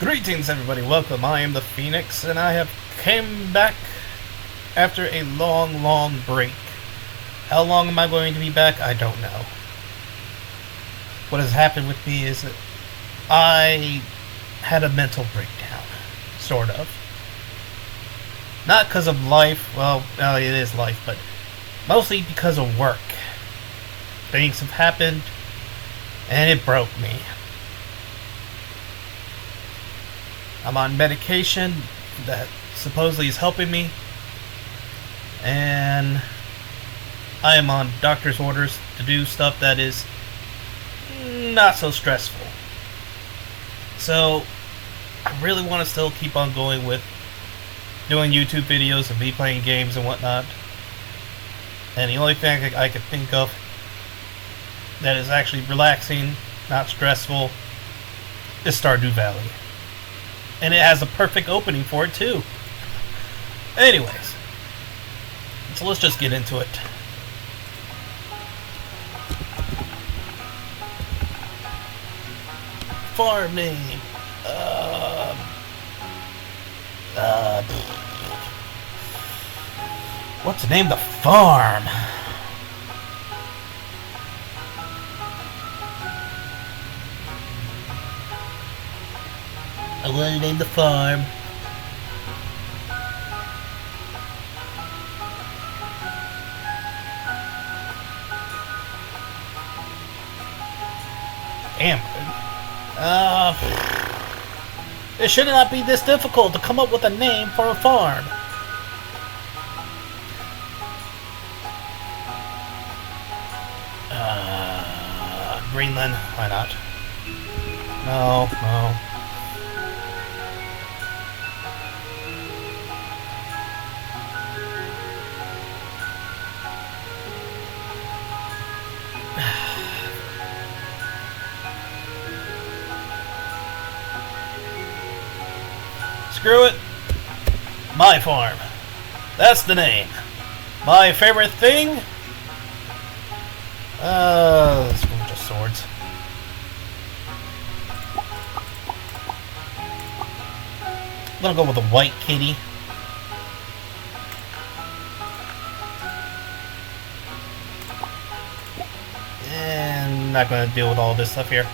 Greetings, everybody. Welcome. I am the Phoenix, and I have came back after a long, long break. How long am I going to be back? I don't know. What has happened with me is that I had a mental breakdown, sort of. Not because of life. Well, it is life, but mostly because of work. Things have happened, and it broke me. I'm on medication that supposedly is helping me, and I am on doctor's orders to do stuff that is not so stressful. So, I really want to still keep on going with doing YouTube videos and me playing games and whatnot. And the only thing I could think of that is actually relaxing, not stressful, is Stardew Valley. And it has a perfect opening for it, too. Anyways. So let's just get into it. Farm name. What's the name of the farm? I want to name the farm. Damn. It should not be this difficult to come up with a name for a farm. Greenland. Why not? No. Screw it. My farm. That's the name. My favorite thing? Let's go with just swords. I'm gonna go with a white kitty. And not gonna deal with all this stuff here.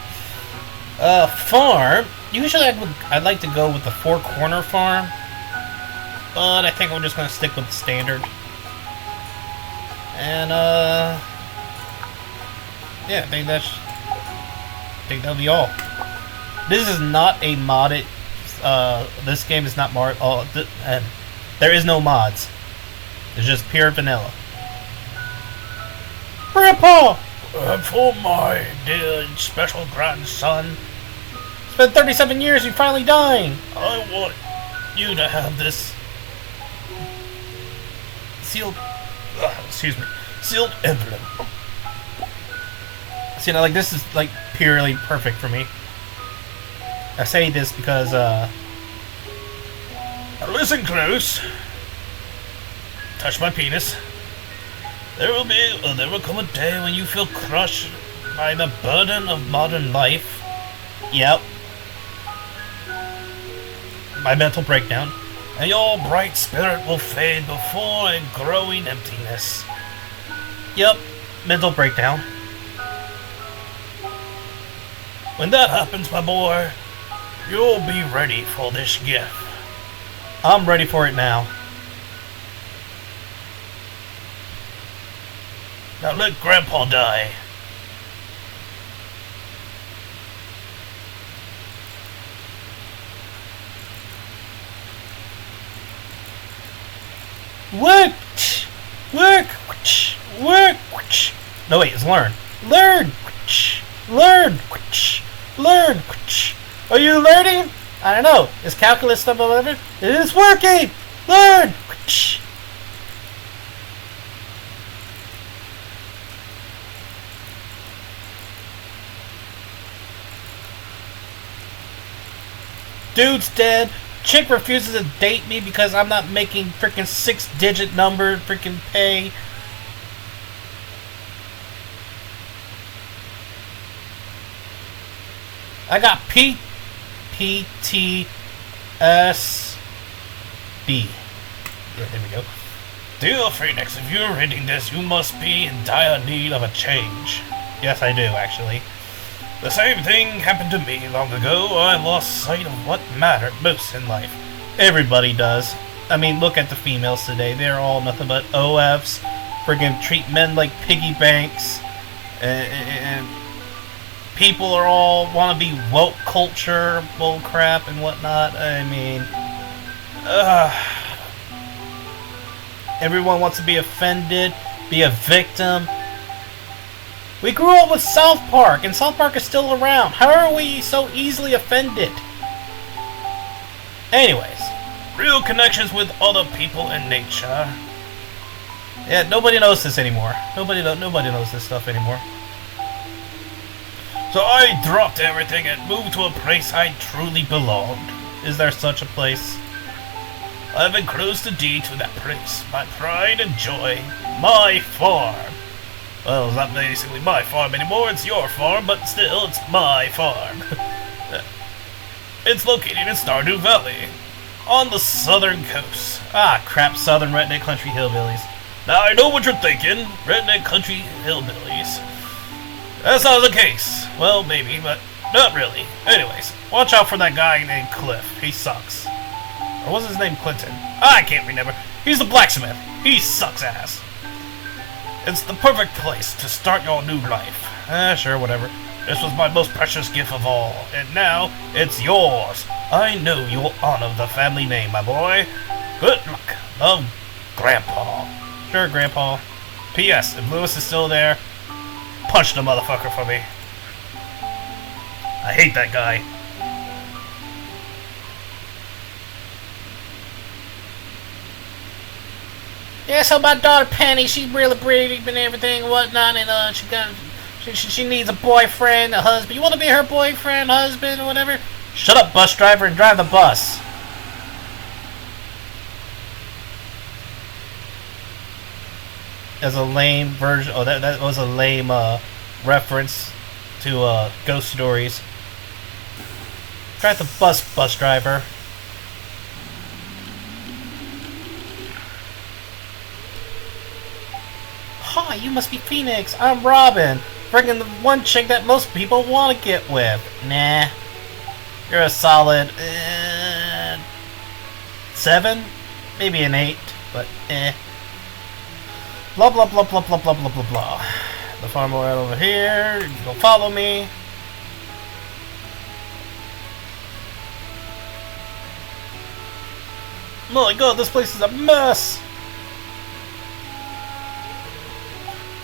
Farm. Usually I'd like to go with the four corner farm, but I think I'm just gonna stick with the standard. And yeah, I think that'll be all. This is not a modded. This game is not modded. There is no mods. It's just pure vanilla. Grandpa, for my dear special grandson. It's been 37 years, you're finally dying. I want you to have this sealed, sealed envelope. See, like, this is, like, purely perfect for me. I say this because, listen close. Touch my penis. There will come a day when you feel crushed by the burden of modern life. Yep. My mental breakdown, and your bright spirit will fade before a growing emptiness. Yep, mental breakdown. When that happens, my boy, you'll be ready for this gift. I'm ready for it now. Now let Grandpa die. Work! No, wait, it's learn. Learn! Are you learning? I don't know. Is calculus stuff or whatever? It is working! Learn! Dude's dead. Chick refuses to date me because I'm not making freaking 6-digit number freaking pay. I got PTSD. Yeah, there we go. Dear Phoenix, if you're reading this, you must be in dire need of a change. Yes, I do, actually. The same thing happened to me long ago. I lost sight of what mattered most in life. Everybody does. I mean, look at the females today. They're all nothing but OFs. Friggin' treat men like piggy banks. And people are all want to be woke culture, bull crap, and whatnot. I mean, everyone wants to be offended, be a victim. We grew up with South Park, and South Park is still around. How are we so easily offended? Anyways, real connections with other people and nature. Yeah, nobody knows this anymore. Nobody knows this stuff anymore. So I dropped everything and moved to a place I truly belonged. Is there such a place? I've enclosed the deed to that place. My pride and joy. My farm. Well, it's not basically my farm anymore, it's your farm, but still, it's my farm. It's located in Stardew Valley, on the southern coast. Ah, crap, southern redneck country hillbillies. Now, I know what you're thinking, redneck country hillbillies. That's not the case. Well, maybe, but not really. Anyways, watch out for that guy named Cliff. He sucks. Or was his name Clinton? I can't remember. He's the blacksmith. He sucks ass. It's the perfect place to start your new life. Sure, whatever. This was my most precious gift of all, and now it's yours. I know you'll honor the family name, my boy. Good luck. Love, Grandpa. Sure, Grandpa. P.S. If Lewis is still there, punch the motherfucker for me. I hate that guy. Yeah, so my daughter Penny, she's really pretty and everything and whatnot, and she needs a boyfriend, a husband. You want to be her boyfriend, husband, or whatever? Shut up, bus driver, and drive the bus. As a lame version, oh, that was a lame reference to Ghost Stories. Drive the bus driver. Hi, you must be Phoenix. I'm Robin. Friggin' the one chick that most people want to get with. Nah. You're a solid 7? Maybe an 8, but Blah blah blah blah blah blah blah blah blah. The farmer right over here. You can go follow me. Oh my god, this place is a mess.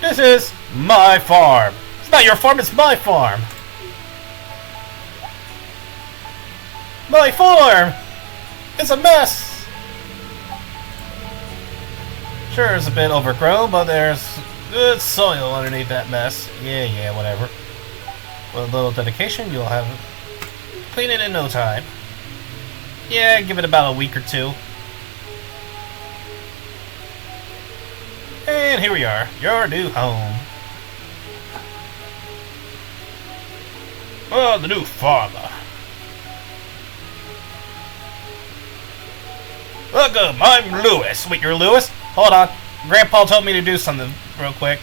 This is my farm. It's not your farm, it's my farm. My farm! It's a mess! Sure, it's a bit overgrown, but there's good soil underneath that mess. Yeah, whatever. With a little dedication, you'll have it. Clean it in no time. Yeah, give it about a week or two. And here we are, your new home. Oh, the new farmer. Welcome, I'm Lewis. Wait, you're Lewis? Hold on. Grandpa told me to do something real quick.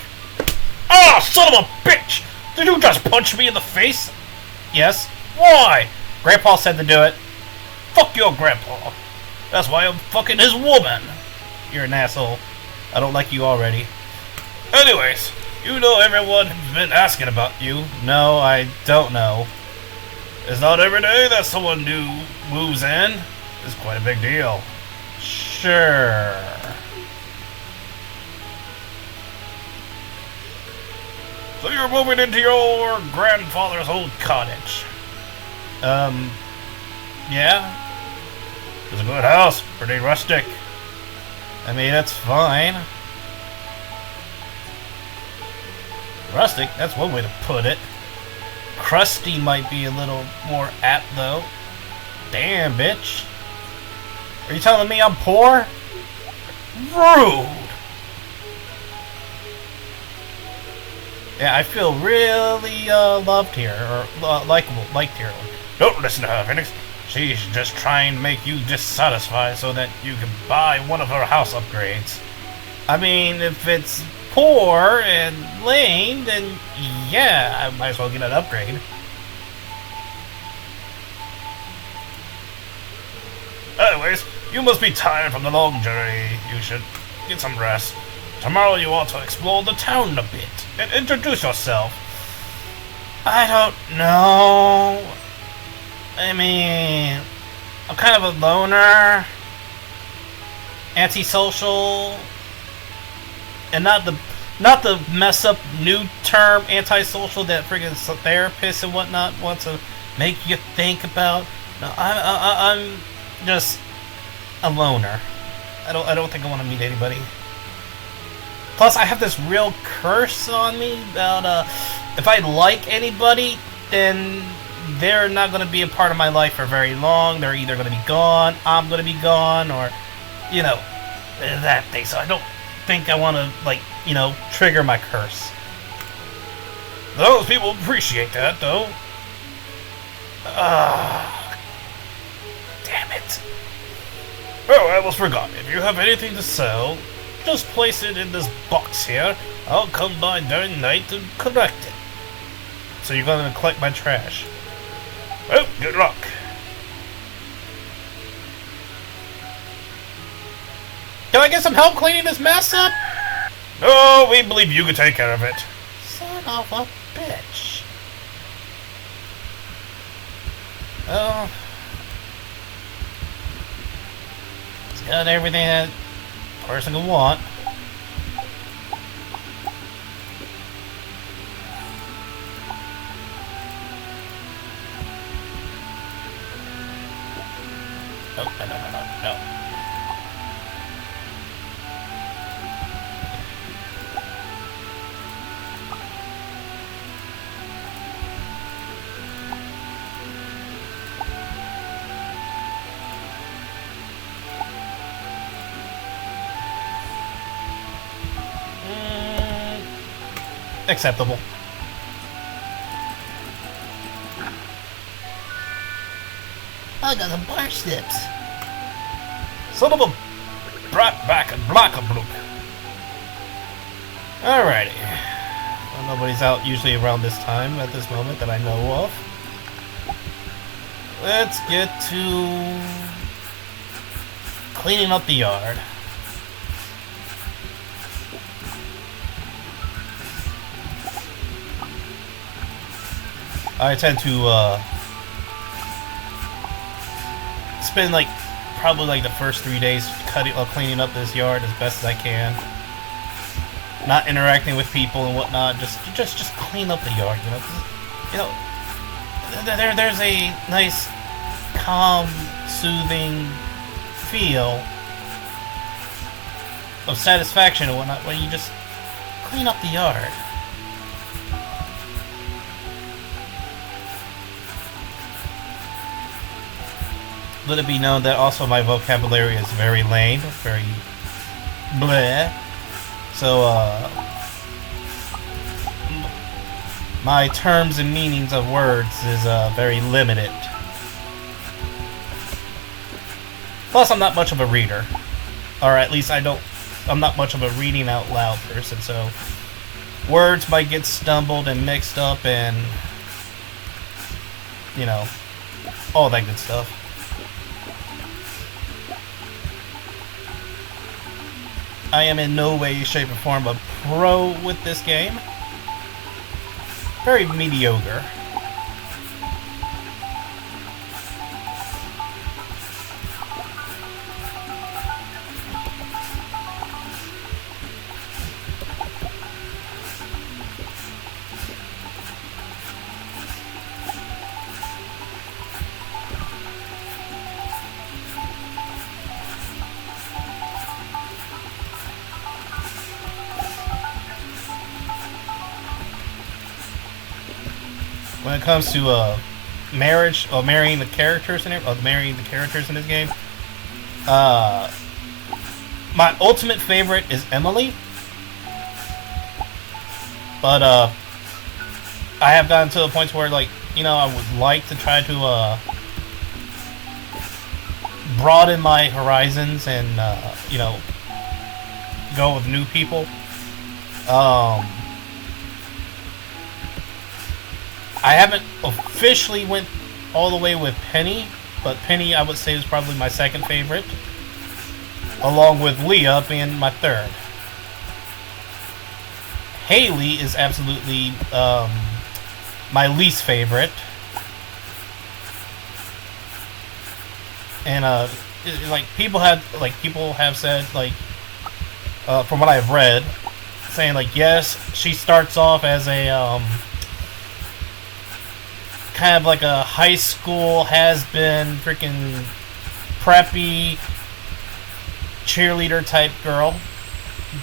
Ah, son of a bitch! Did you just punch me in the face? Yes. Why? Grandpa said to do it. Fuck your grandpa. That's why I'm fucking his woman. You're an asshole. I don't like you already. Anyways, you know everyone has been asking about you. No, I don't know. It's not every day that someone new moves in. It's quite a big deal. Sure. So you're moving into your grandfather's old cottage. Yeah. It's a good house. Pretty rustic. I mean, that's fine. Rustic, that's one way to put it. Crusty might be a little more apt, though. Damn, bitch. Are you telling me I'm poor? Rude! Yeah, I feel really loved here, or liked here. Don't listen to her, Phoenix. She's just trying to make you dissatisfied so that you can buy one of her house upgrades. I mean, if it's poor and lame, then yeah, I might as well get an upgrade. Anyways, you must be tired from the long journey. You should get some rest. Tomorrow you ought to explore the town a bit and introduce yourself. I don't know. I mean, I'm kind of a loner, antisocial, and not the mess up new term antisocial that friggin' therapists and whatnot want to make you think about. No, I'm just a loner. I don't think I want to meet anybody. Plus, I have this real curse on me about if I like anybody, then they're not going to be a part of my life for very long. They're either going to be gone, I'm going to be gone, or, you know, that thing. So I don't think I want to, like, you know, trigger my curse. Those people appreciate that, though. Damn it. Oh, I almost forgot. If you have anything to sell, just place it in this box here. I'll come by during night to collect it. So you're going to collect my trash. Well, good luck. Can I get some help cleaning this mess up? No, we believe you can take care of it. Son of a bitch. Oh. It's got everything that a person can want. Oh, no. Acceptable. I got some parsnips. Son of a brat back and block a bloop. Alrighty. Well, nobody's out usually around this time at this moment that I know of. Let's get to cleaning up the yard. I tend to spend probably the first 3 days cleaning up this yard as best as I can. Not interacting with people and whatnot. Just clean up the yard. There's a nice, calm, soothing feel of satisfaction and whatnot when you just clean up the yard. Let it be known that also my vocabulary is very lame, very bleh. So, my terms and meanings of words is very limited. Plus, I'm not much of a reader. Or at least I'm not much of a reading out loud person, so words might get stumbled and mixed up and, all that good stuff. I am in no way, shape, or form a pro with this game. Very mediocre. When it comes to marriage or marrying the characters in this game, my ultimate favorite is Emily, but I have gotten to the point where I would like to try to broaden my horizons and go with new people. I haven't officially went all the way with Penny, but Penny I would say is probably my second favorite, along with Leah being my third. Haley is absolutely my least favorite, and people have said from what I've read, saying yes, she starts off as a kind of like a high school has-been freaking preppy cheerleader type girl,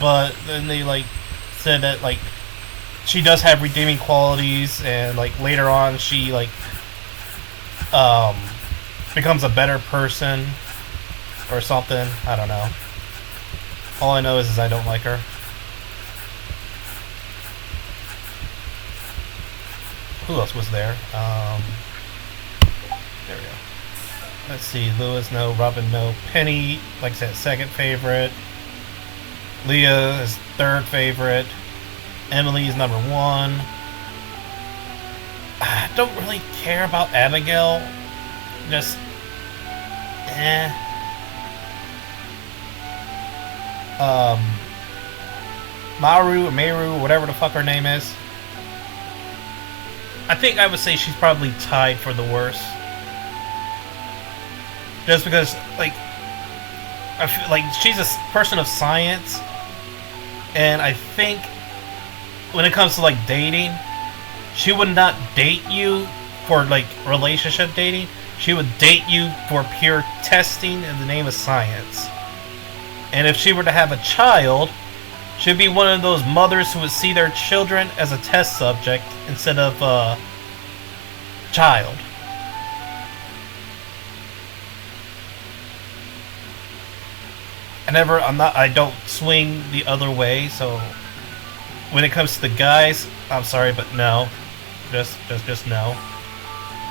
but then they said that she does have redeeming qualities, and later on she becomes a better person or something. I don't know. All I know is I don't like her. Who else was there? There we go. Let's see. Lewis, no. Robin, no. Penny, like I said, second favorite. Leah is third favorite. Emily is number one. I don't really care about Abigail. Just, Maru or Meru, whatever the fuck her name is. I think I would say she's probably tied for the worst. Just because, I feel like she's a person of science, and I think when it comes to dating, she would not date you for relationship dating. She would date you for pure testing in the name of science. And if she were to have a child, she'd be one of those mothers who would see their children as a test subject instead of a child. I don't swing the other way, so when it comes to the guys, I'm sorry, but no. Just no.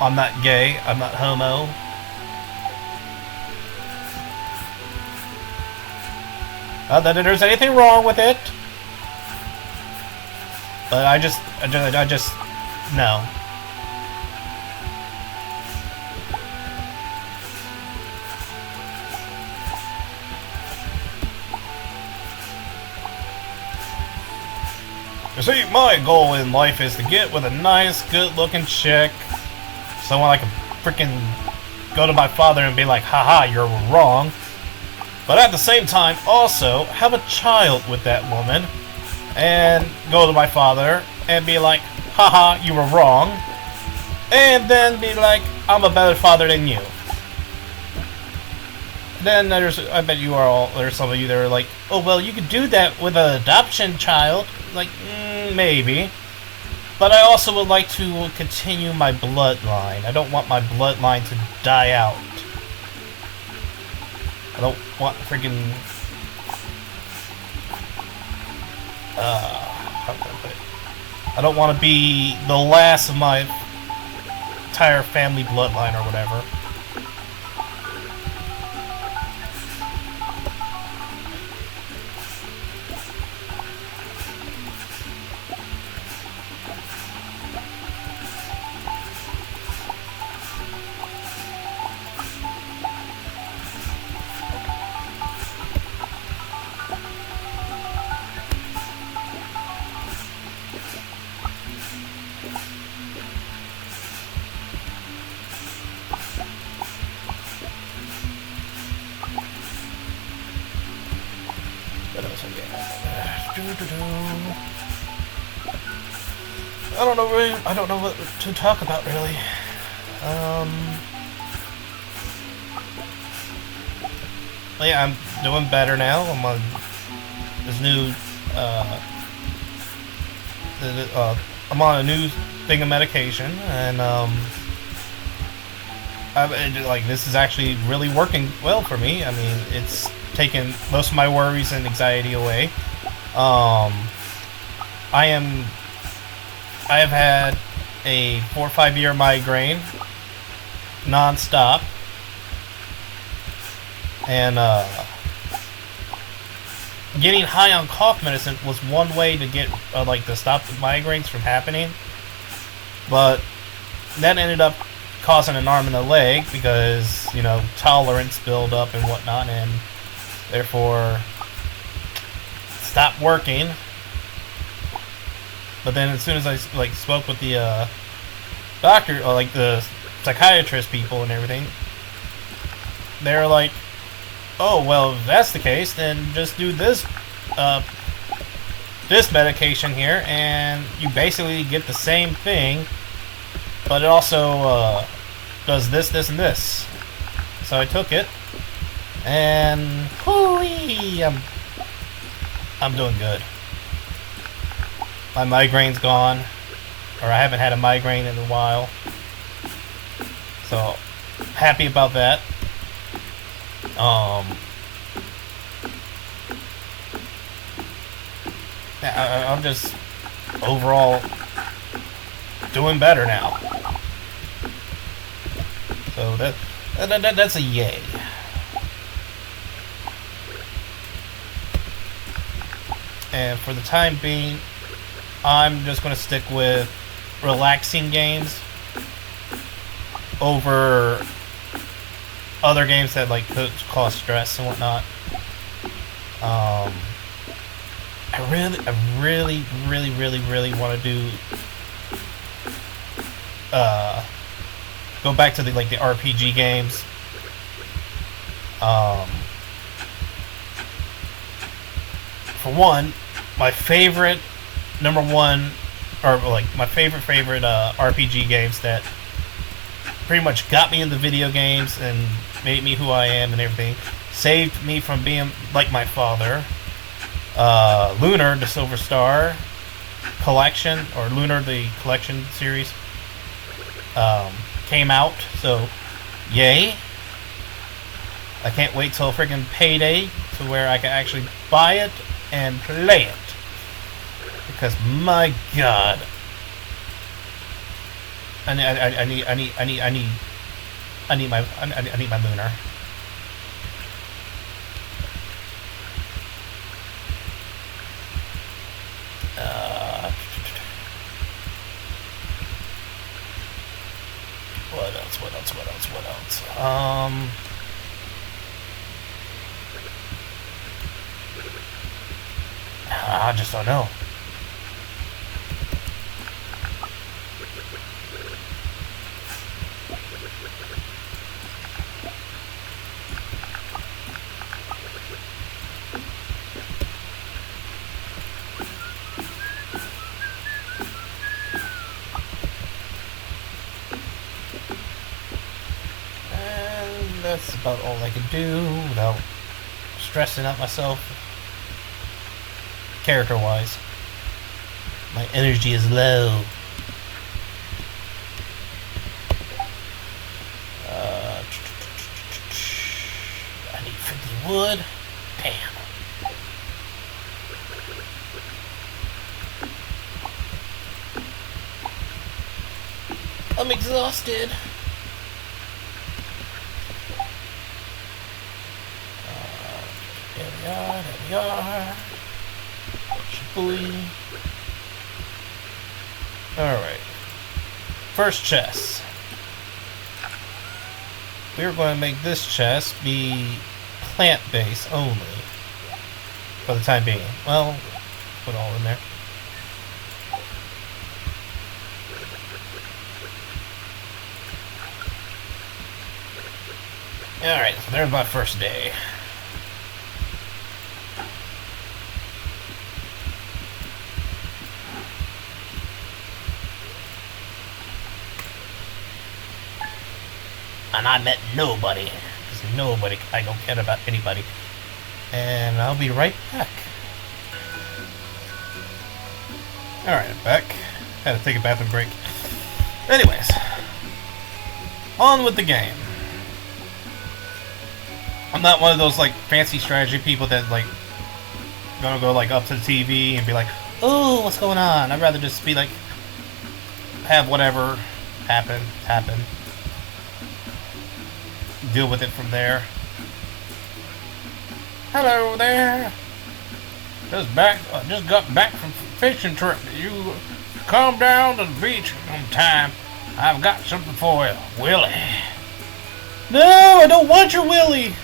I'm not gay, I'm not homo. Not that there's anything wrong with it, but I just no. You see, my goal in life is to get with a nice, good-looking chick, someone I can freaking go to my father and be like, haha, you're wrong. But at the same time, also, have a child with that woman, and go to my father and be like, haha, you were wrong. And then be like, I'm a better father than you. Then I bet there's some of you that are like, oh, well, you could do that with an adoption child. Maybe. But I also would like to continue my bloodline. I don't want my bloodline to die out. I don't want freaking... how can I put it? I don't want to be the last of my entire family bloodline or whatever. I don't know what to talk about really. Yeah, I'm doing better now. I'm on this new I'm on a new thing of medication, and this is actually really working well for me. I mean, it's taken most of my worries and anxiety away. I have had a 4 or 5 year migraine, non-stop, and getting high on cough medicine was one way to get to stop the migraines from happening, but that ended up causing an arm and a leg because tolerance build up and whatnot, and therefore stopped working. But then as soon as I spoke with the doctor, or the psychiatrist people and everything, they're like, "Oh well, if that's the case, then just do this this medication here, and you basically get the same thing, but it also does this, this, and this." So I took it, and hoo-wee, I'm doing good. My migraine's gone, or I haven't had a migraine in a while, so happy about that. I'm just overall doing better now, so that's a yay. And for the time being, I'm just going to stick with relaxing games over other games that could cause stress and whatnot. I really want to do go back to the RPG games. For one, my favorite number one, or my favorite RPG games that pretty much got me into video games and made me who I am and everything, saved me from being like my father. Lunar, the Silver Star collection, or Lunar, the collection series, came out, so yay. I can't wait till freaking payday to where I can actually buy it and play it. Because my God, I need my Lunar. What else? I just don't know. That's about all I can do without stressing out myself character-wise. My energy is low. I need 50 wood. Damn. I'm exhausted. There we are. Alright. First chest. We're going to make this chest be plant-based only. For the time being. Well, put it all in there. Alright, so there's my first day. And I met nobody. Because nobody, I don't care about anybody. And I'll be right back. Alright, I'm back. Had to take a bathroom break. Anyways. On with the game. I'm not one of those fancy strategy people that gonna go up to the TV and be like, "Oh, what's going on?" I'd rather just be like, have whatever happen. Deal with it from there. Hello there. Just got back from fishing trip. You come down to the beach sometime. I've got something for you, Willie. No, I don't want your Willie.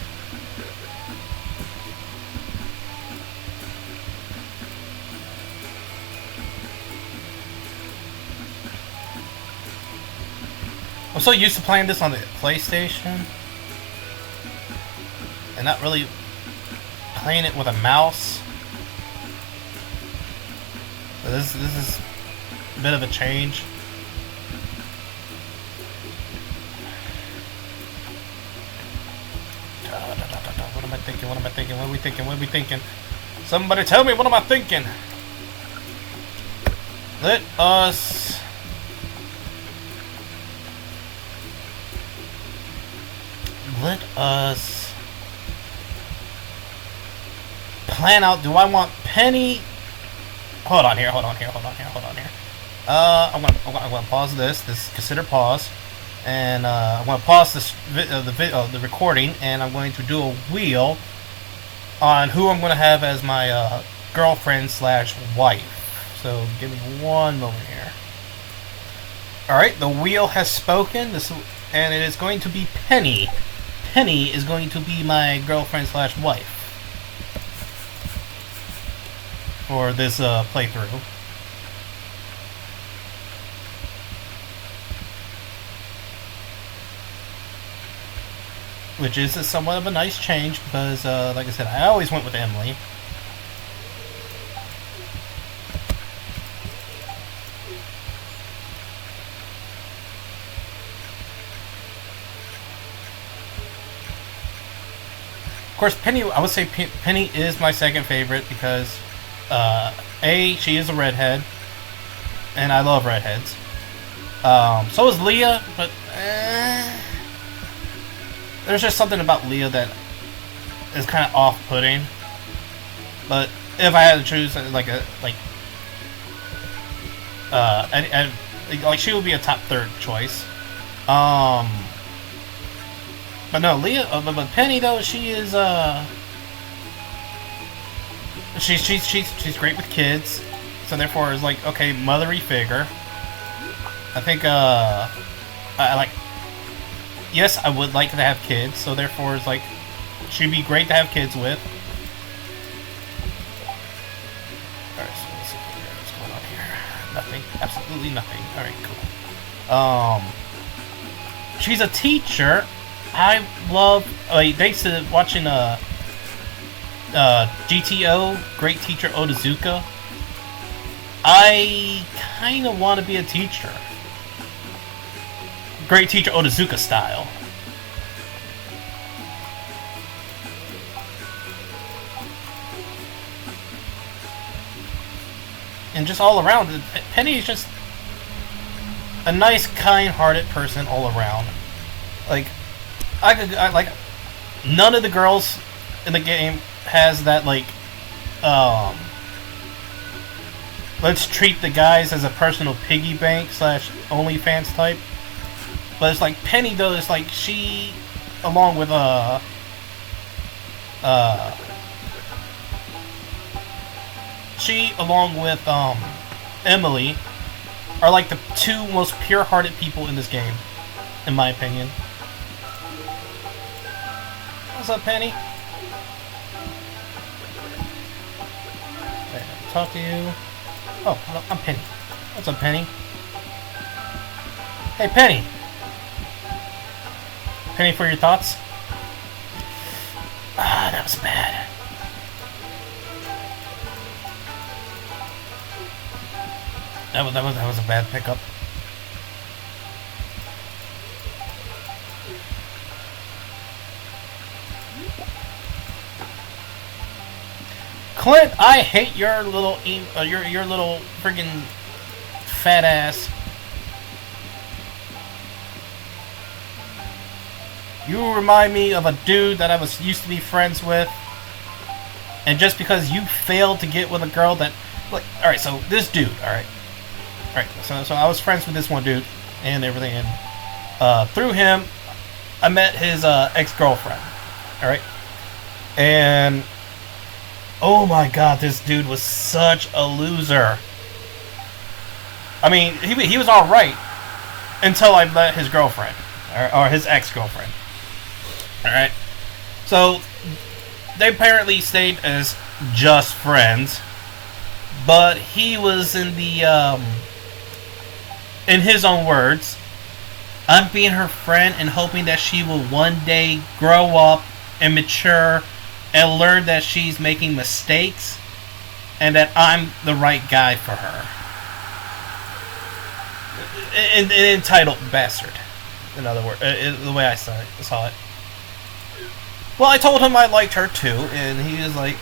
I'm so used to playing this on the PlayStation and not really playing it with a mouse. But this is a bit of a change. What am I thinking? What am I thinking? What are we thinking? What are we thinking? Somebody tell me, what am I thinking? Let us plan out. Do I want Penny? Hold on here. I'm gonna pause this. Consider pause, and I'm gonna pause this the recording, and I'm going to do a wheel on who I'm gonna have as my girlfriend / wife. So give me one moment here. All right, the wheel has spoken. And it is going to be Penny. Penny is going to be my girlfriend / wife for this playthrough. Which is somewhat of a nice change because, like I said, I always went with Emily. Of course, Penny, I would say Penny is my second favorite because, A, she is a redhead, and I love redheads. So is Leah, but there's just something about Leah that is kind of off-putting. But if I had to choose, she would be a top third choice. But no, Leah, but Penny though, she is she's great with kids, so therefore is like, okay, mothery figure. I think I like. Yes, I would like to have kids, so therefore it's like she'd be great to have kids with. All right, so let's see what's going on here. Nothing, absolutely nothing. All right, cool. She's a teacher. I love, thanks to watching GTO, Great Teacher Otezuka, I kind of want to be a teacher. Great Teacher Otezuka style. And just all around, Penny is just a nice, kind-hearted person all around. Like, none of the girls in the game has that, like, let's treat the guys as a personal piggy bank / OnlyFans type. But it's like Penny though, it's like she, along with Emily, are like the two most pure-hearted people in this game, in my opinion. What's up, Penny? Wait, talk to you. Oh, hello, I'm Penny. What's up, Penny? Hey, Penny. Penny, for your thoughts? Ah, that was bad. That was a bad pickup. Clint, I hate your little your little friggin' fat ass. You remind me of a dude that I used to be friends with, and just because you failed to get with a girl that, like, all right, so this dude, all right, Right. So I was friends with this one dude and everything, and through him, I met his ex-girlfriend. All right, and oh my god, this dude was such a loser. I mean, he was all right until I met his girlfriend or his ex-girlfriend. All right, so they apparently stayed as just friends, but he was in the in his own words, I'm being her friend and hoping that she will one day grow up and mature and learn that she's making mistakes and that I'm the right guy for her. An entitled bastard, in other words, the way I saw it. Well, I told him I liked her too, and he was like,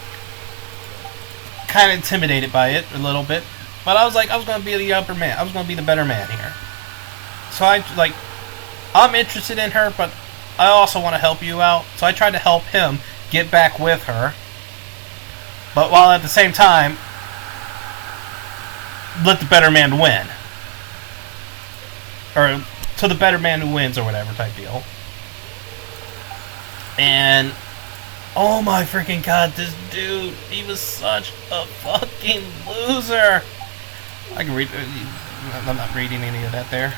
kind of intimidated by it a little bit. But I was like, I was going to be the upper man. I was going to be the better man here. So I'm interested in her, but I also want to help you out. So I tried to help him get back with her. But while at the same time, let the better man win. Or to the better man who wins or whatever type deal. And oh my freaking god, this dude, he was such a fucking loser. I can read. I'm not reading any of that there.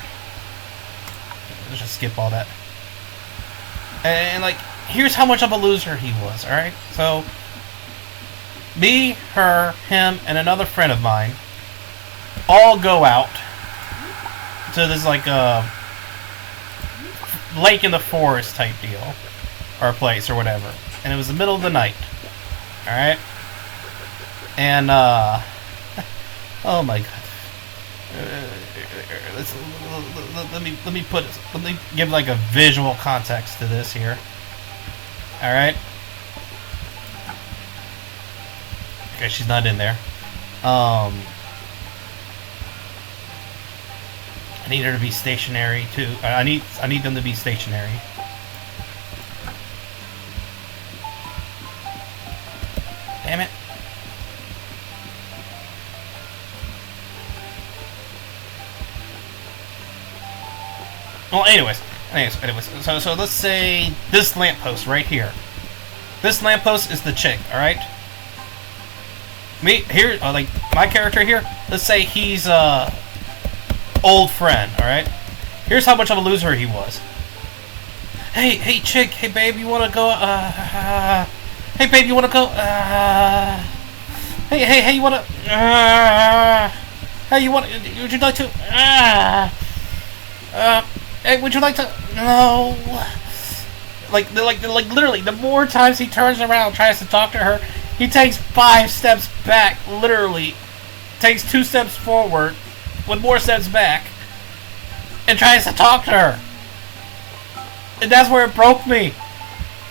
Let's just skip all that. And like, here's how much of a loser he was. All right, so me, her, him, and another friend of mine all go out to this like lake in the forest type deal, or place or whatever. And it was the middle of the night. All right, and oh my god. Let me give like a visual context to this here. All right. Okay, she's not in there. I need her to be stationary too. I need them to be stationary. Damn it. Well, anyways. So let's say this lamppost right here. This lamppost is the chick, all right? Me here, like my character here. Let's say he's old friend, all right? Here's how much of a loser he was. Hey, chick. Hey, babe, you wanna go? Hey, babe, you wanna go? Hey, you wanna? Hey, you want? Would you like to? Hey, would you like to? No. Like literally, the more times he turns around and tries to talk to her, he takes 5 steps back. Literally, takes 2 steps forward, with more steps back, and tries to talk to her. And that's where it broke me.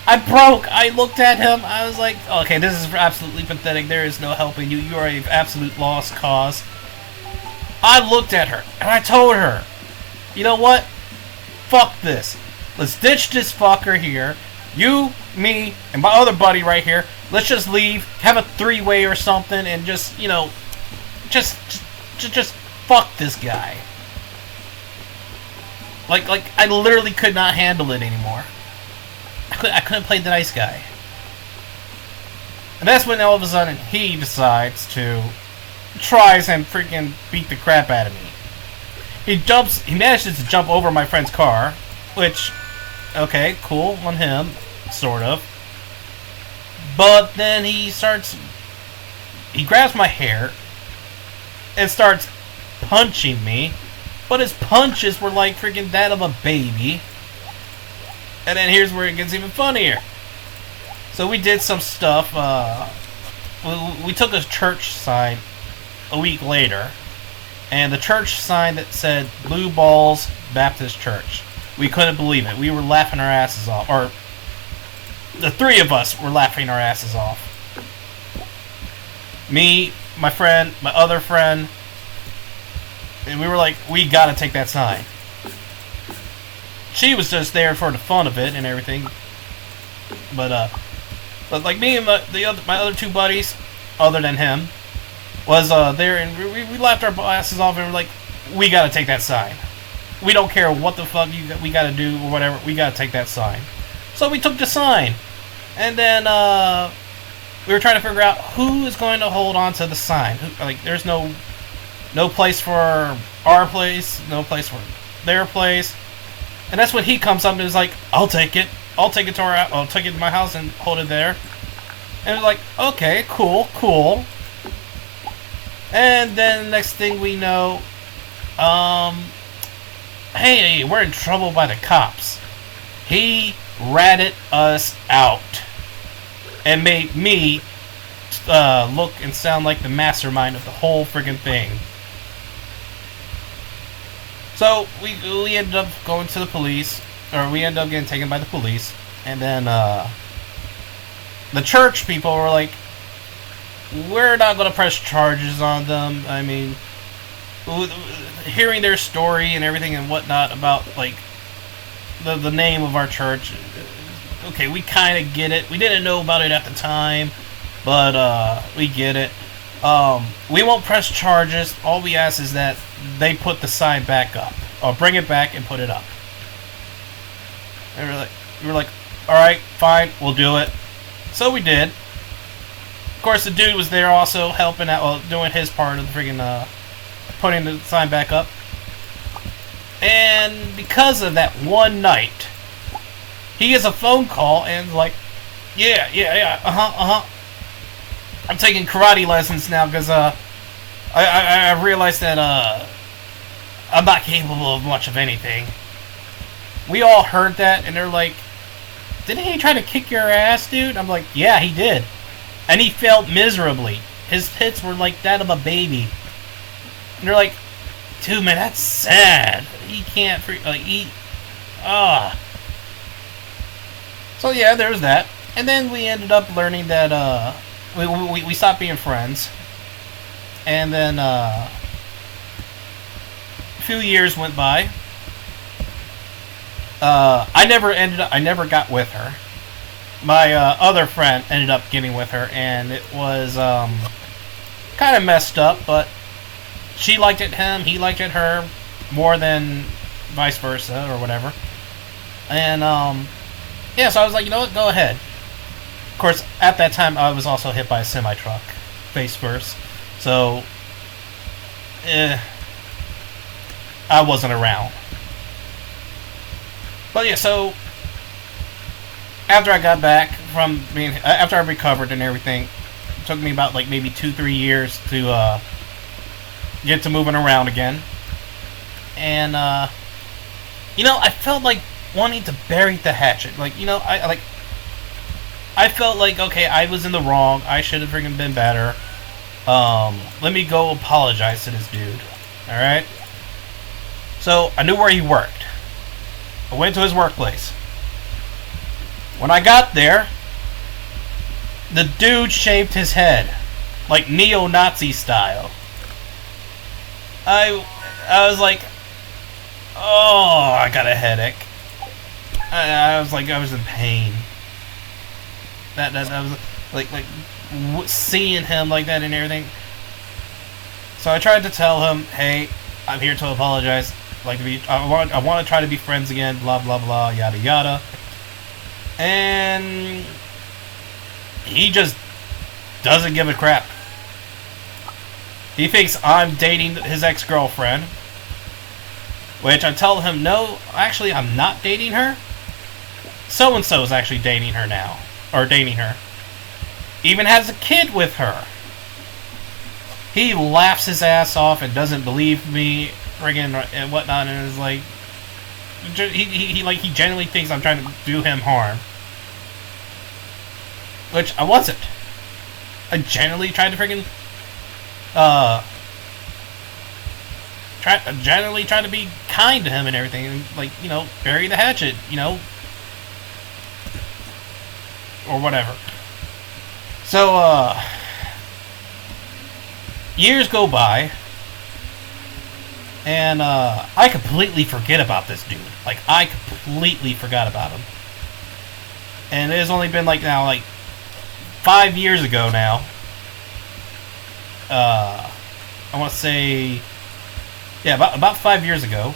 I broke. I looked at him. I was like, okay, this is absolutely pathetic. There is no helping you. You are an absolute lost cause. I looked at her, and I told her, you know what? Fuck this. Let's ditch this fucker here. You, me, and my other buddy right here. Let's just leave, have a 3-way or something, and just, you know, just fuck this guy. Like I literally could not handle it anymore. I couldn't play the nice guy. And that's when all of a sudden he decides to tries and freaking beat the crap out of me. He manages to jump over my friend's car, which, okay, cool on him, sort of. But then he grabs my hair and starts punching me, but his punches were like freaking that of a baby. And then here's where it gets even funnier. So we did some stuff, we took a church sign a week later, and the church sign that said Blue Balls Baptist Church. We couldn't believe it. We were laughing our asses off. Or, the 3 of us were laughing our asses off. Me, my friend, my other friend, and we were like, we gotta take that sign. She was just there for the fun of it and everything. But like me and my other 2 buddies, other than him, was there, and we laughed our asses off, and we're like, we gotta take that sign. We don't care what the fuck we gotta do or whatever. We gotta take that sign. So we took the sign, and then we were trying to figure out who is going to hold on to the sign. Like, there's no place for our place, no place for their place, and that's when he comes up and is like, "I'll take it. I'll take it to my house and hold it there." And we're like, "Okay, cool." And then next thing we know, hey, we're in trouble by the cops. He ratted us out and made me look and sound like the mastermind of the whole friggin' thing. So we ended up going to the police, or we ended up getting taken by the police, and then the church people were like, "We're not going to press charges on them." I mean, hearing their story and everything and whatnot about, like, the name of our church, okay, we kind of get it. We didn't know about it at the time, but we get it. We won't press charges. All we ask is that they put the sign back up, or bring it back and put it up. And we were like, all right, fine, we'll do it. So we did. Of course, the dude was there also helping out, well, doing his part of the freaking putting the sign back up. And because of that one night, he gets a phone call and like, yeah, I'm taking karate lessons now because I realized that I'm not capable of much of anything. We all heard that, and they're like, didn't he try to kick your ass, dude? I'm like, yeah, he did. And he failed miserably. His hits were like that of a baby. And they're like, dude, man, that's sad. He can't eat. So yeah, there's that. And then we ended up learning that we stopped being friends. And then a few years went by. I never got with her. My other friend ended up getting with her, and it was kind of messed up, but she liked it him, he liked it her, more than vice versa, or whatever. And, yeah, so I was like, you know what, go ahead. Of course, at that time, I was also hit by a semi-truck, face first, so, I wasn't around. But yeah, so, after I got back from being, after I recovered and everything, it took me about, like, maybe 2-3 years to, get to moving around again. And, you know, I felt like wanting to bury the hatchet. Like, you know, I felt like, okay, I was in the wrong. I should have freaking been better. Let me go apologize to this dude. Alright? So, I knew where he worked. I went to his workplace. When I got there, the dude shaved his head. Like neo-Nazi style. I was like, oh, I got a headache. I was like, I was in pain. That I was like seeing him like that and everything. So I tried to tell him, hey, I'm here to apologize. I want to try to be friends again. Blah blah blah, yada yada. And he just doesn't give a crap. He thinks I'm dating his ex-girlfriend. Which I tell him, no, actually I'm not dating her. So-and-so is actually dating her now. Or dating her. Even has a kid with her. He laughs his ass off and doesn't believe me, friggin' and whatnot, and is like... He genuinely thinks I'm trying to do him harm. Which I wasn't. I genuinely tried to friggin' generally try to be kind to him and everything, and, like, you know, bury the hatchet, you know, or whatever. So, years go by, and, I completely forget about this dude. Like, I completely forgot about him. And it has only been, like, now, like, 5 years ago now. I want to say Yeah, about 5 years ago,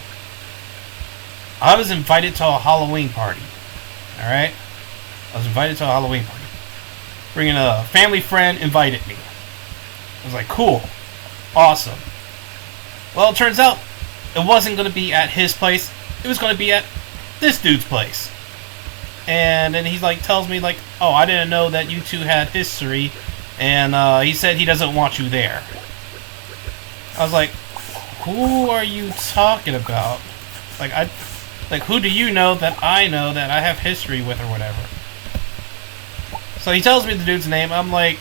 I was invited to a Halloween party. All right, I was invited to a Halloween party. Bringing a family friend invited me. I was like, cool, awesome. Well, it turns out it wasn't going to be at his place. It was going to be at this dude's place. And then he's like, tells me like, oh, I didn't know that you two had history, and he said he doesn't want you there. I was like, who are you talking about? Like who do you know that I have history with or whatever? So he tells me the dude's name. I'm like,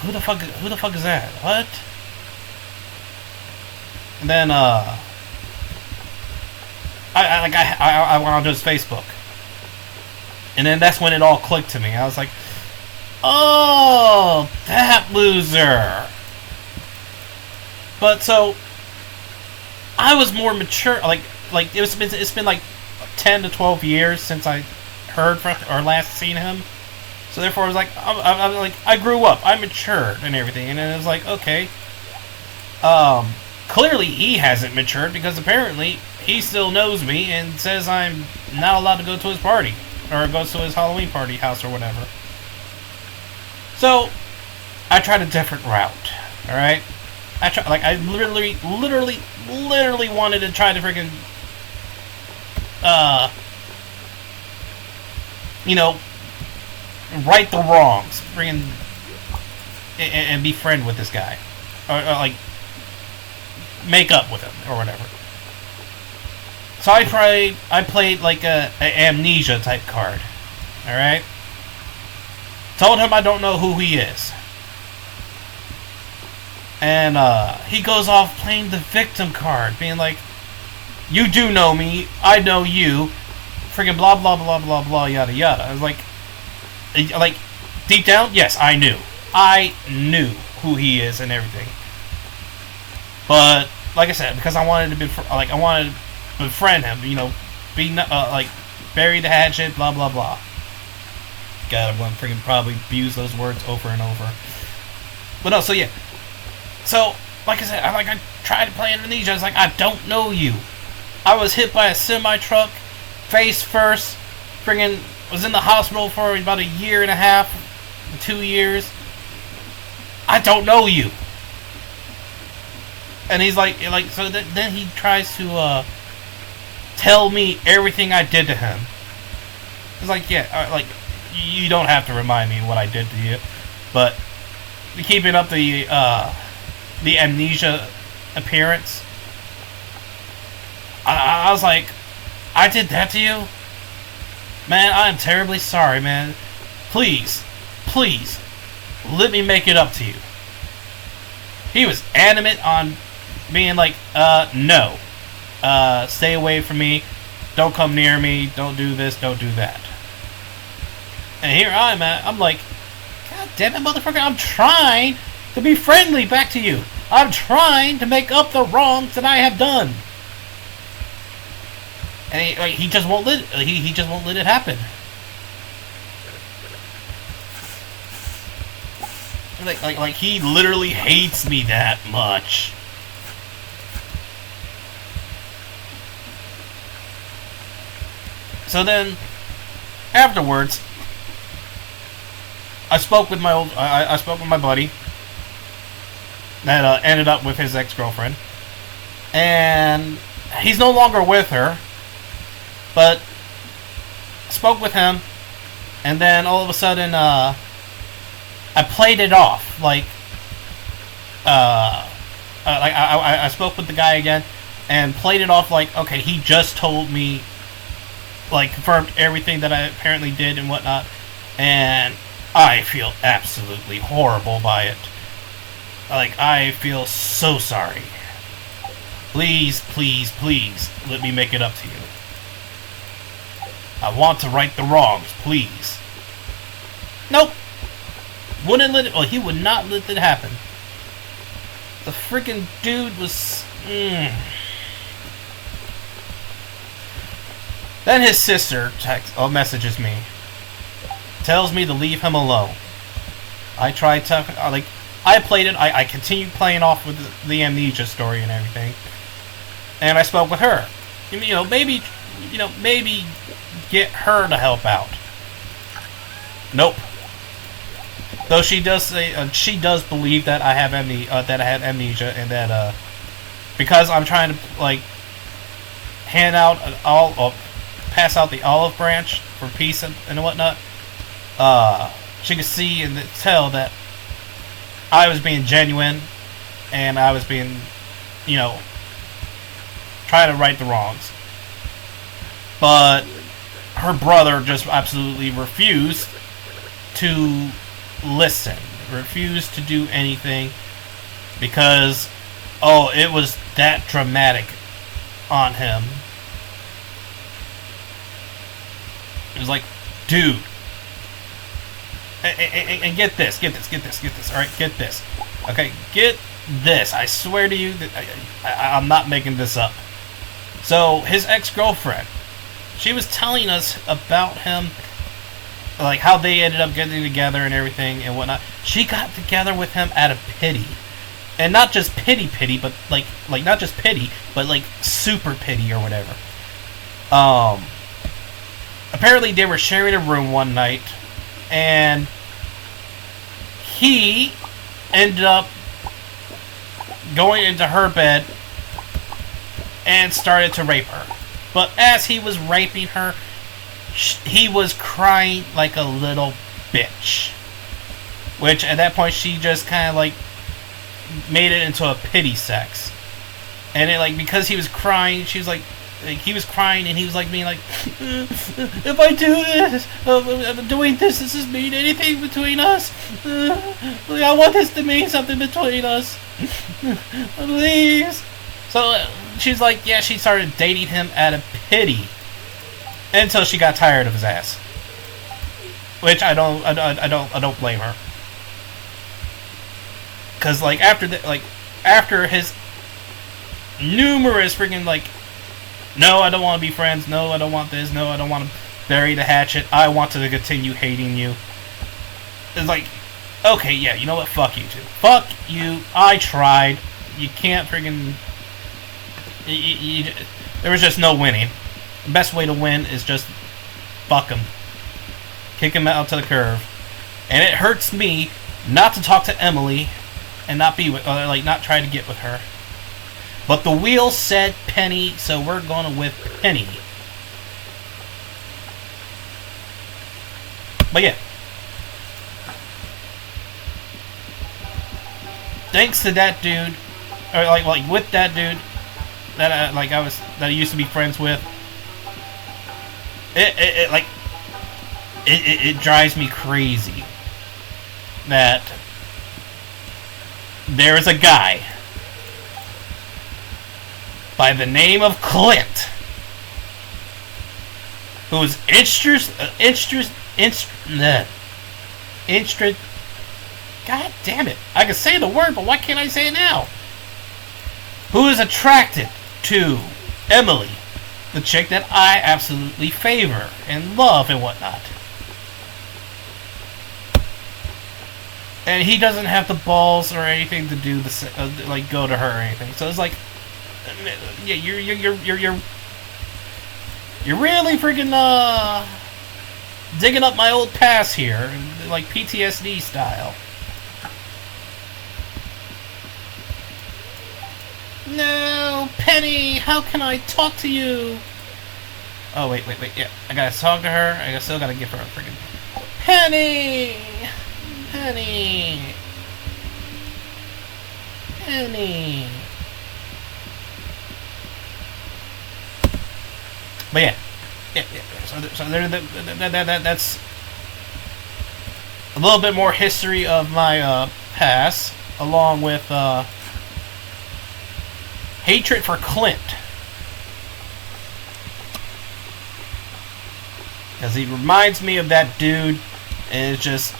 who the fuck is that? What? And then I went onto his Facebook. And then that's when it all clicked to me. I was like, oh, that loser. But so I was more mature. It's been like 10 to 12 years since I heard from or last seen him. So therefore, I was like, I'm like, I grew up, I matured and everything. And then it was like, okay, clearly he hasn't matured because apparently he still knows me and says I'm not allowed to go to his party or go to his Halloween party house or whatever. So I tried a different route. All right, I literally wanted to try to freaking right the wrongs, freaking, and be friend with this guy, or like make up with him or whatever. So I played like a amnesia type card. All right. Told him I don't know who he is, and he goes off playing the victim card, being like, "You do know me, I know you, freaking blah blah blah blah blah yada yada." I was like deep down, yes, I knew who he is and everything, but like I said, because I wanted to befriend him, be like bury the hatchet, blah blah blah. God, I'm gonna freaking probably abuse those words over and over. But no, so yeah. So, like I said, I tried to play Amnesia. I was like, I don't know you. I was hit by a semi-truck, face first, freaking was in the hospital for about a year and a half, 2 years. I don't know you. And he's like so then he tries to tell me everything I did to him. It's like, yeah, like, you don't have to remind me what I did to you, but keeping up the amnesia appearance, I was like, I did that to you? Man, I am terribly sorry, man. Please, let me make it up to you. He was adamant on being like, no. Stay away from me. Don't come near me. Don't do this. Don't do that. And here I'm at. I'm like, God damn it, motherfucker. I'm trying to be friendly back to you. I'm trying to make up the wrongs that I have done. And he just won't let he just won't let it happen. Like he literally hates me that much. So then, afterwards, I spoke with my buddy that ended up with his ex-girlfriend, and he's no longer with her. But spoke with him, and then all of a sudden, I played it off I spoke with the guy again, and played it off like, okay, he just told me, like, confirmed everything that I apparently did and whatnot, and I feel absolutely horrible by it. Like, I feel so sorry. Please, let me make it up to you. I want to right the wrongs, please. Nope. Wouldn't let it. Well, he would not let it happen. The freaking dude was. Then his sister messages me, tells me to leave him alone. I tried talking. I played it. I continued playing off with the amnesia story and everything. And I spoke with her. Maybe get her to help out. Nope. Though she does say she does believe that I have amnesia, and that because I'm trying to hand out pass out the olive branch for peace and whatnot. She could see and tell that I was being genuine, and I was being, trying to right the wrongs. But her brother just absolutely refused to listen, refused to do anything, because, it was that dramatic on him. It was like, dude, and get this, alright, get this. Okay, get this. I swear to you that I'm not making this up. So, his ex-girlfriend, she was telling us about him, like how they ended up getting together and everything and whatnot. She got together with him out of pity. And not just pity, but like not just pity, but like super pity or whatever. Apparently they were sharing a room one night, and he ended up going into her bed and started to rape her. But as he was raping her, he was crying like a little bitch. Which at that point she just kind of made it into a pity sex. And it because he was crying, she was he was crying, and he was being if I do this, I'm doing this, does this mean anything between us? I want this to mean something between us. Please. So she's yeah, she started dating him out of pity until she got tired of his ass. Which I don't blame her. Cause after his numerous freaking no, I don't want to be friends. No, I don't want this. No, I don't want to bury the hatchet. I want to continue hating you. It's okay, yeah, you know what? Fuck you too. Fuck you. I tried. You can't freaking. There was just no winning. The best way to win is just fuck him. Kick him out to the curb. And it hurts me not to talk to Emily and not be with, not try to get with her. But the wheel said Penny, so we're going with Penny. But yeah. Thanks to that dude, or with that dude that I used to be friends with. It drives me crazy that there is a guy by the name of Clint who is God damn it. I can say the word, but why can't I say it now? Who is attracted to Emily, the chick that I absolutely favor and love and whatnot. And he doesn't have the balls or anything to do go to her or anything. So it's yeah, you're really freaking digging up my old past here, PTSD style. No, Penny, how can I talk to you? Oh, wait, yeah. I gotta talk to her. I still gotta give her a freaking... Penny! But yeah. So that's a little bit more history of my past, along with hatred for Clint. Because he reminds me of that dude, and it's just,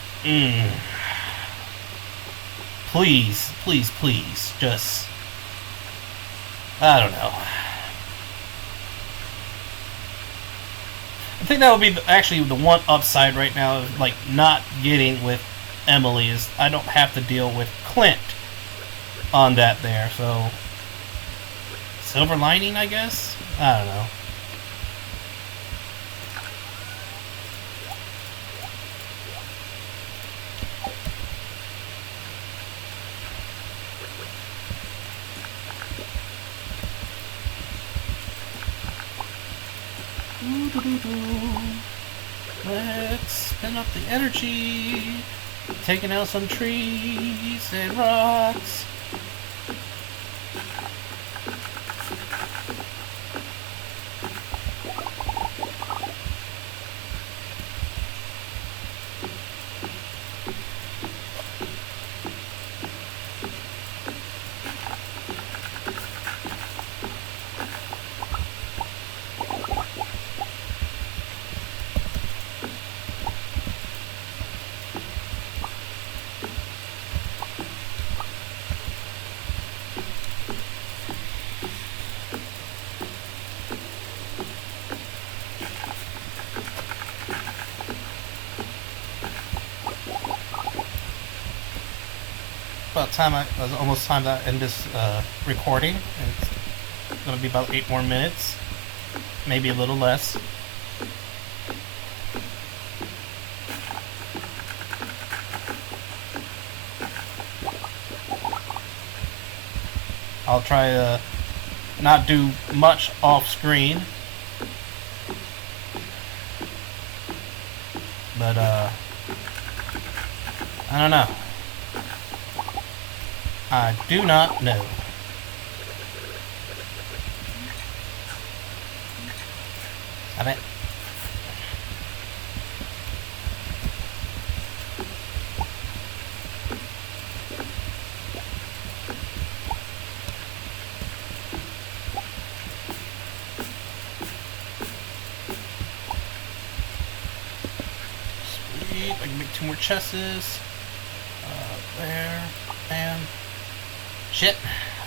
please, just, I don't know. I think that would be actually the one upside right now, of not getting with Emily is I don't have to deal with Clint on that there. So silver lining, I guess. I don't know. Let's spin up the energy. Taking out some trees and rocks. It's almost time to end this recording. It's going to be about 8 more minutes, maybe a little less. I'll try to not do much off screen, but I don't know. I do not know. I bet. Sweet. I can make 2 more chests. There. And shit.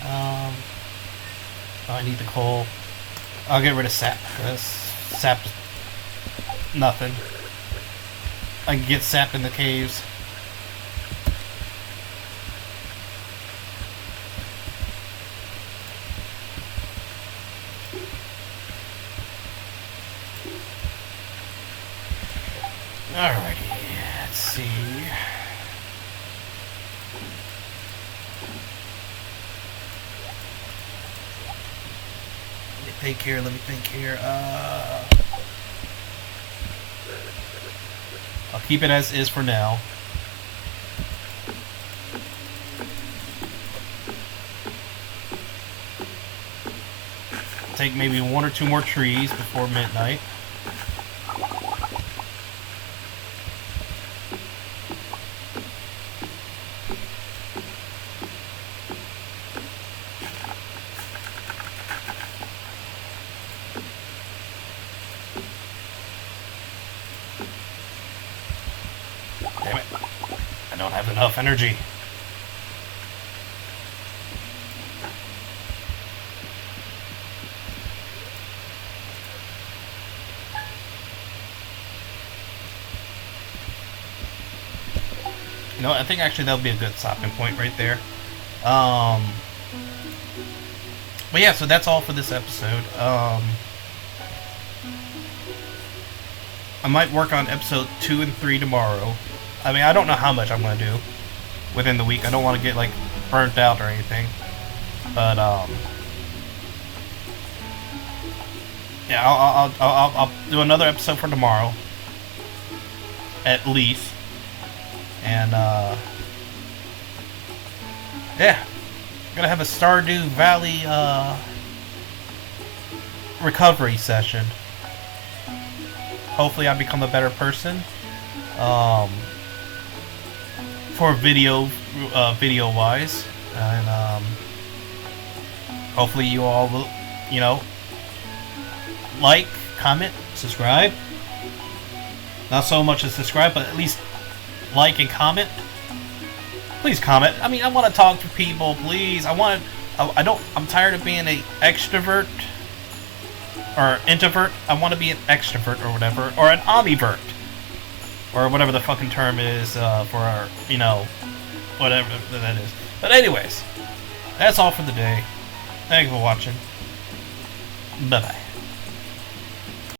Oh, I need the coal. I'll get rid of sap. Sap is nothing. I can get sap in the caves. Alrighty, let's see. Let me think here. I'll keep it as is for now. Take maybe 1 or 2 more trees before midnight. Enough energy. You know, I think actually that'll be a good stopping point right there. But yeah, so that's all for this episode. I might work on episode 2 and 3 tomorrow. I mean, I don't know how much I'm going to do within the week. I don't want to get, like, burnt out or anything. But, yeah, I'll do another episode for tomorrow. At least. And, yeah. I'm going to have a Stardew Valley, recovery session. Hopefully I become a better person. For video wise, and hopefully you all will, you know, like, comment, subscribe. Not so much as subscribe, but at least like and comment. Please comment. I mean, I want to talk to people. Please, I'm tired of being an extrovert or introvert. I want to be an extrovert or whatever, or an ambivert. or whatever the fucking term is for our, you know, whatever that is. But anyways, that's all for the day. Thank you for watching. Bye bye.